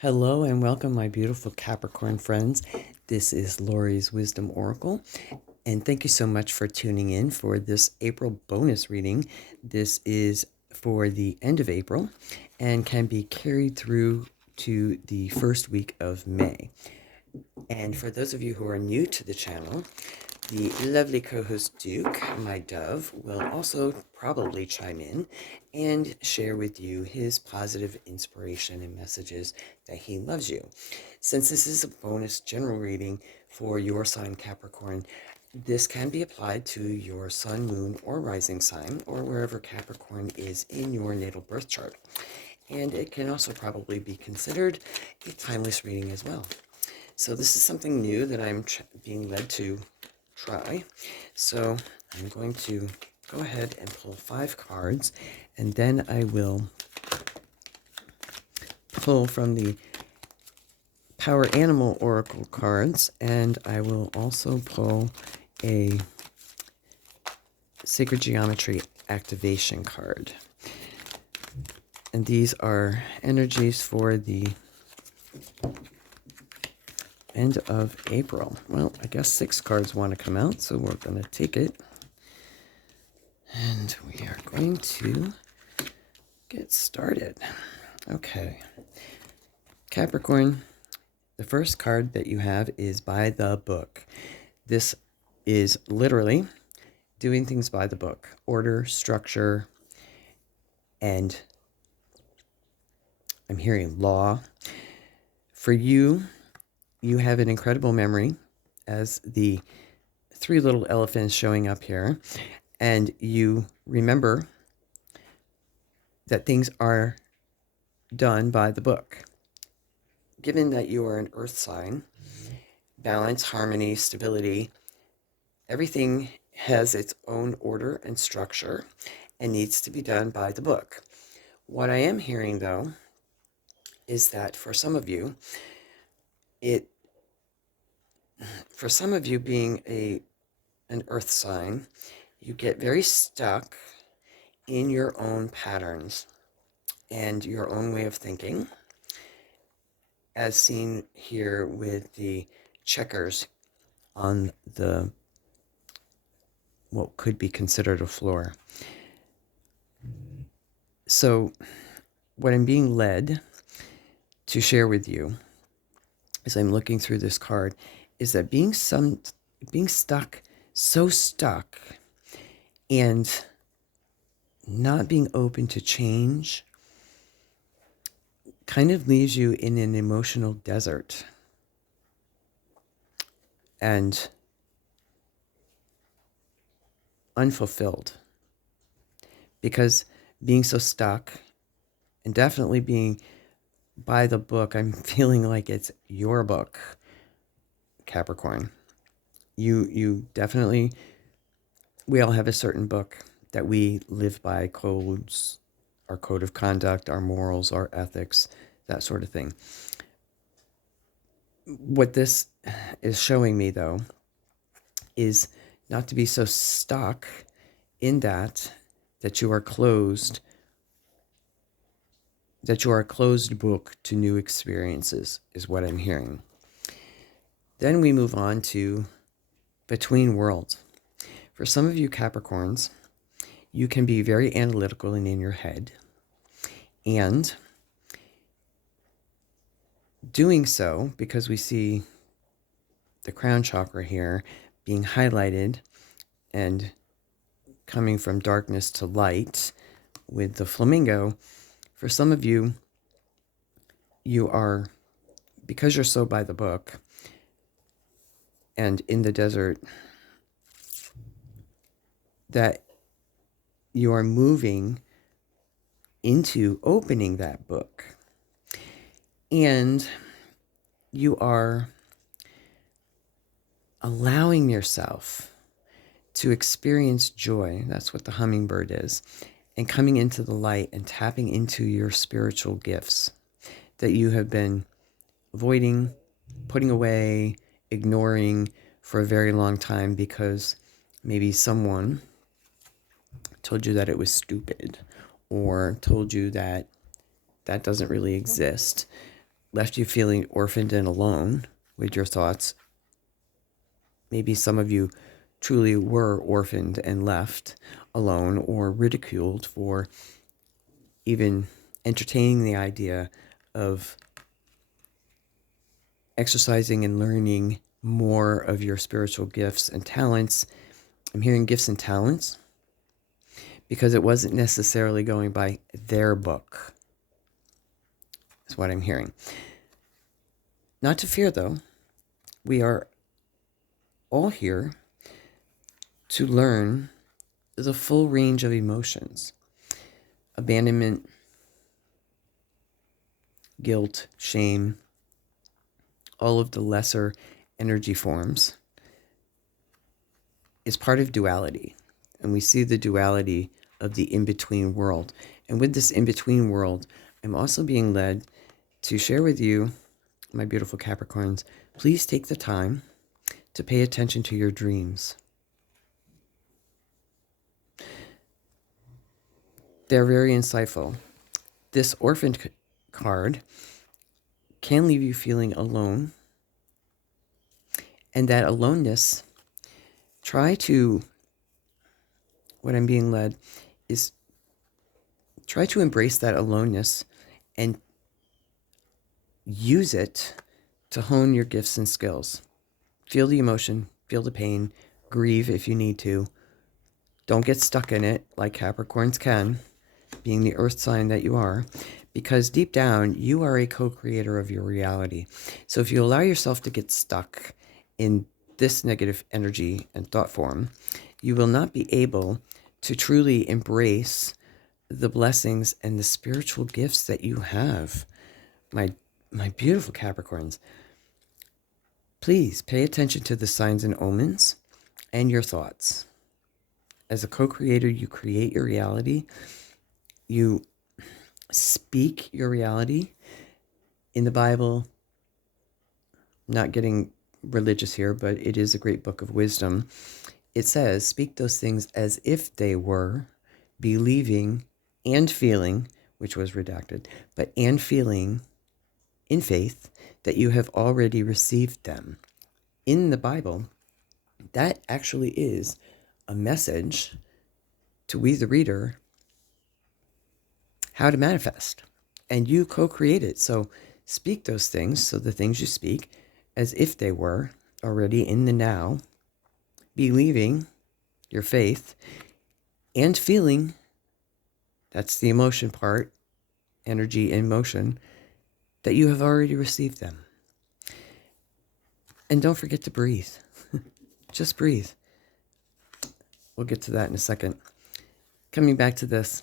Hello and welcome, my beautiful Capricorn friends. This is Lori's Wisdom Oracle, and thank you so much for tuning in for this April bonus reading. This is for the end of April and can be carried through to the first week of May. And for those of you who are new to the channel, the lovely co-host Duke, my dove, will also probably chime in and share with you his positive inspiration and messages that he loves you. Since this is a bonus general reading for your sign Capricorn, this can be applied to your sun, moon, or rising sign, or wherever Capricorn is in your natal birth chart. And it can also probably be considered a timeless reading as well. So this is something new that I'm being led to try. So I'm going to go ahead and pull 5 cards, and then I will pull from the Power Animal Oracle cards, and I will also pull a Sacred Geometry Activation card. And these are energies for the end of April. Well, I guess 6 cards want to come out, so we're going to take it. And we are going to get started. Okay. Capricorn, the first card that you have is by the book. This is literally doing things by the book. Order, structure, and I'm hearing law. For you, you have an incredible memory, as the 3 little elephants showing up here, and you remember that things are done by the book. Given that you are an earth sign, balance, harmony, stability, everything has its own order and structure and needs to be done by the book. What I am hearing, though, is that for some of you, being an earth sign, you get very stuck in your own patterns and your own way of thinking, as seen here with the checkers on the what could be considered a floor. So what I'm being led to share with you as I'm looking through this card is that being stuck, so stuck, and not being open to change kind of leaves you in an emotional desert. And unfulfilled. Because being so stuck, and definitely being by the book, I'm feeling like it's your book, Capricorn. You definitely, we all have a certain book that we live by, codes, our code of conduct, our morals, our ethics, that sort of thing. What this is showing me, though, is not to be so stuck in that you are closed, that you are a closed book to new experiences, is what I'm hearing. Then we move on to Between Worlds. For some of you Capricorns, you can be very analytical and in your head, and doing so, because we see the crown chakra here being highlighted and coming from darkness to light with the flamingo, for some of you, you are, because you're so by the book and in the desert, that you are moving into opening that book. And you are allowing yourself to experience joy. That's what the hummingbird is. And coming into the light and tapping into your spiritual gifts that you have been avoiding, putting away, ignoring for a very long time because maybe someone told you that it was stupid, or told you that that doesn't really exist. left you feeling orphaned and alone with your thoughts. Maybe some of you truly were orphaned and left alone or ridiculed for even entertaining the idea of exercising and learning more of your spiritual gifts and talents. I'm hearing gifts and talents because it wasn't necessarily going by their book. That's what I'm hearing. Not to fear, though. We are all here to learn the full range of emotions. Abandonment, guilt, shame, all of the lesser energy forms is part of duality. And we see the duality of the in-between world. And with this in-between world, I'm also being led to share with you, my beautiful Capricorns, please take the time to pay attention to your dreams. They're very insightful. This orphan card can leave you feeling alone. And that aloneness, what I'm being led is try to embrace that aloneness and use it to hone your gifts and skills. Feel the emotion, feel the pain, grieve if you need to. Don't get stuck in it like Capricorns can, being the earth sign that you are, because deep down, you are a co-creator of your reality. So if you allow yourself to get stuck in this negative energy and thought form, you will not be able to truly embrace the blessings and the spiritual gifts that you have. My beautiful Capricorns, please pay attention to the signs and omens and your thoughts. As a co-creator, you create your reality. You speak your reality. In the Bible, not getting religious here, but it is a great book of wisdom. It says, speak those things as if they were, believing and feeling, which was redacted, but and feeling in faith that you have already received them. In the Bible, that actually is a message to we, the reader, how to manifest. And you co-create it. So speak those things, so the things you speak, as if they were already in the now, believing your faith, and feeling, that's the emotion part, energy and motion, that you have already received them. And don't forget to breathe. Just breathe. We'll get to that in a second. Coming back to this,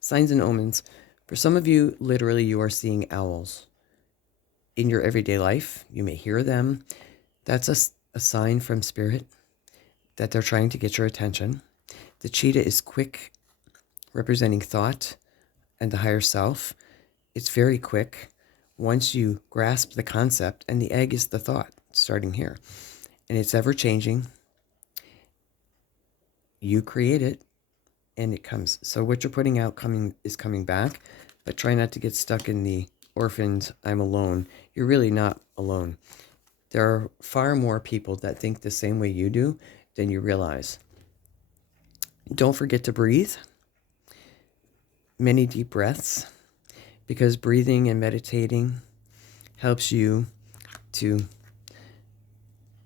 signs and omens. For some of you, literally, you are seeing owls. In your everyday life, you may hear them. That's a sign from spirit that they're trying to get your attention. The cheetah is quick, representing thought and the higher self. It's very quick once you grasp the concept, and the egg is the thought, starting here. And it's ever changing. You create it, and it comes. So what you're putting out is coming back, but try not to get stuck in the orphaned, I'm alone. You're really not alone. There are far more people that think the same way you do than you realize. Don't forget to breathe. Many deep breaths, because breathing and meditating helps you to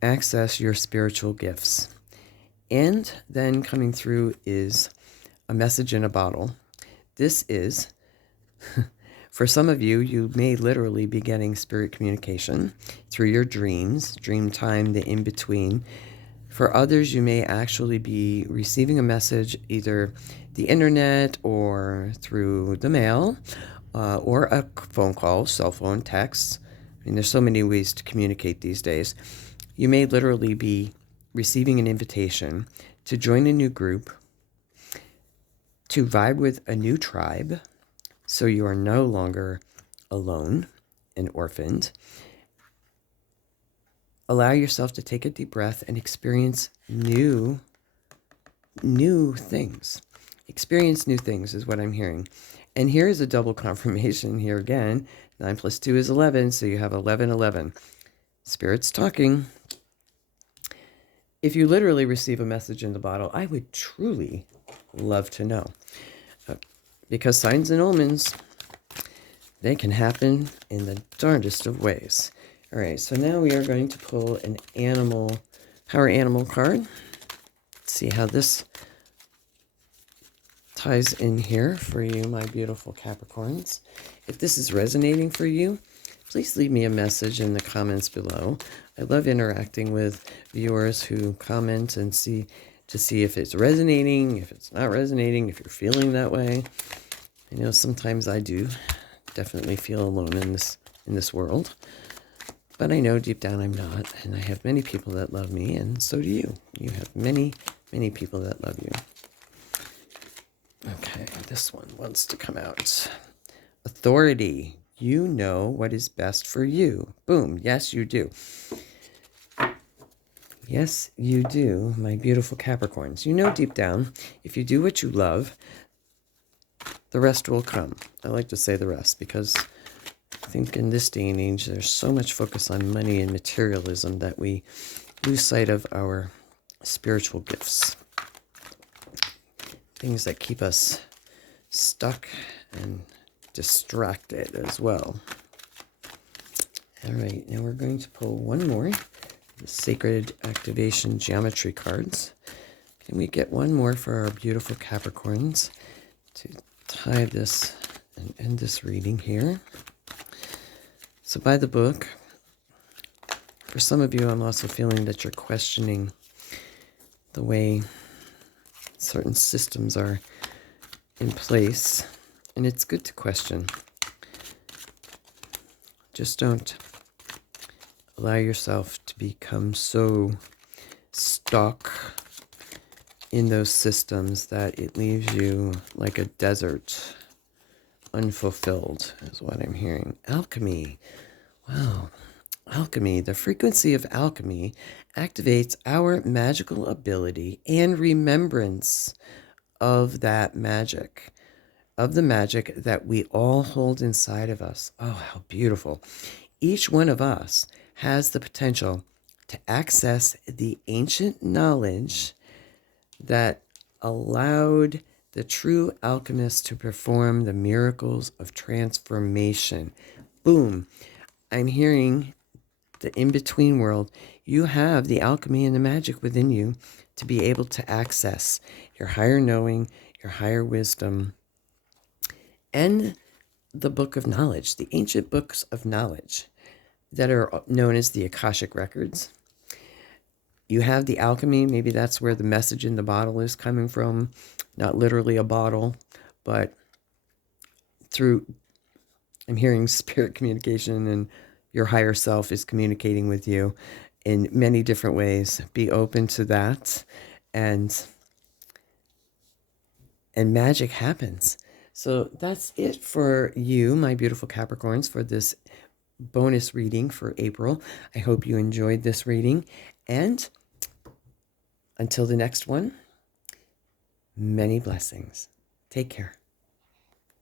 access your spiritual gifts. And then coming through is a message in a bottle. This is, for some of you, you may literally be getting spirit communication through your dreams, dream time, the in-between. For others, you may actually be receiving a message, either the internet or through the mail, or a phone call, cell phone, text. I mean, there's so many ways to communicate these days. You may literally be receiving an invitation to join a new group, to vibe with a new tribe, so you are no longer alone and orphaned. Allow yourself to take a deep breath and experience new things. Experience new things is what I'm hearing. And here is a double confirmation here again, 9 plus 2 is 11, so you have 1111. Spirit's talking. If you literally receive a message in the bottle, I would truly love to know. Because signs and omens, they can happen in the darndest of ways. All right, so now we are going to pull an power animal card. See how this ties in here for you, my beautiful Capricorns. If this is resonating for you, please leave me a message in the comments below. I love interacting with viewers who comment and see if it's resonating, if it's not resonating, if you're feeling that way. I know sometimes I do definitely feel alone in this world, but I know deep down I'm not, and I have many people that love me, and so do you. You have many, many people that love you. Okay, this one wants to come out. Authority. You know what is best for you. Boom. Yes, you do. Yes, you do, my beautiful Capricorns. You know deep down, if you do what you love, the rest will come. I like to say the rest because I think in this day and age, there's so much focus on money and materialism that we lose sight of our spiritual gifts. Things that keep us stuck and distracted as well. All right, now we're going to pull one more, the Sacred Activation Geometry cards. Can we get one more for our beautiful Capricorns to tie this and end this reading here? So by the book, for some of you, I'm also feeling that you're questioning the way certain systems are in place, and it's good to question. Just don't allow yourself to become so stuck in those systems that it leaves you like a desert, unfulfilled, is what I'm hearing. Alchemy. Wow. Alchemy. The frequency of alchemy activates our magical ability and remembrance of that magic, of the magic that we all hold inside of us. Oh, how beautiful. Each one of us has the potential to access the ancient knowledge that allowed the true alchemist to perform the miracles of transformation. Boom. I'm hearing the in-between world. You have the alchemy and the magic within you to be able to access your higher knowing, your higher wisdom, and the book of knowledge, the ancient books of knowledge that are known as the Akashic records. You have the alchemy. Maybe that's where the message in the bottle is coming from. Not literally a bottle, but through, I'm hearing spirit communication, and your higher self is communicating with you in many different ways. Be open to that, and magic happens. So that's it for you, my beautiful Capricorns, for this bonus reading for April. I hope you enjoyed this reading, and until the next one, many blessings. Take care.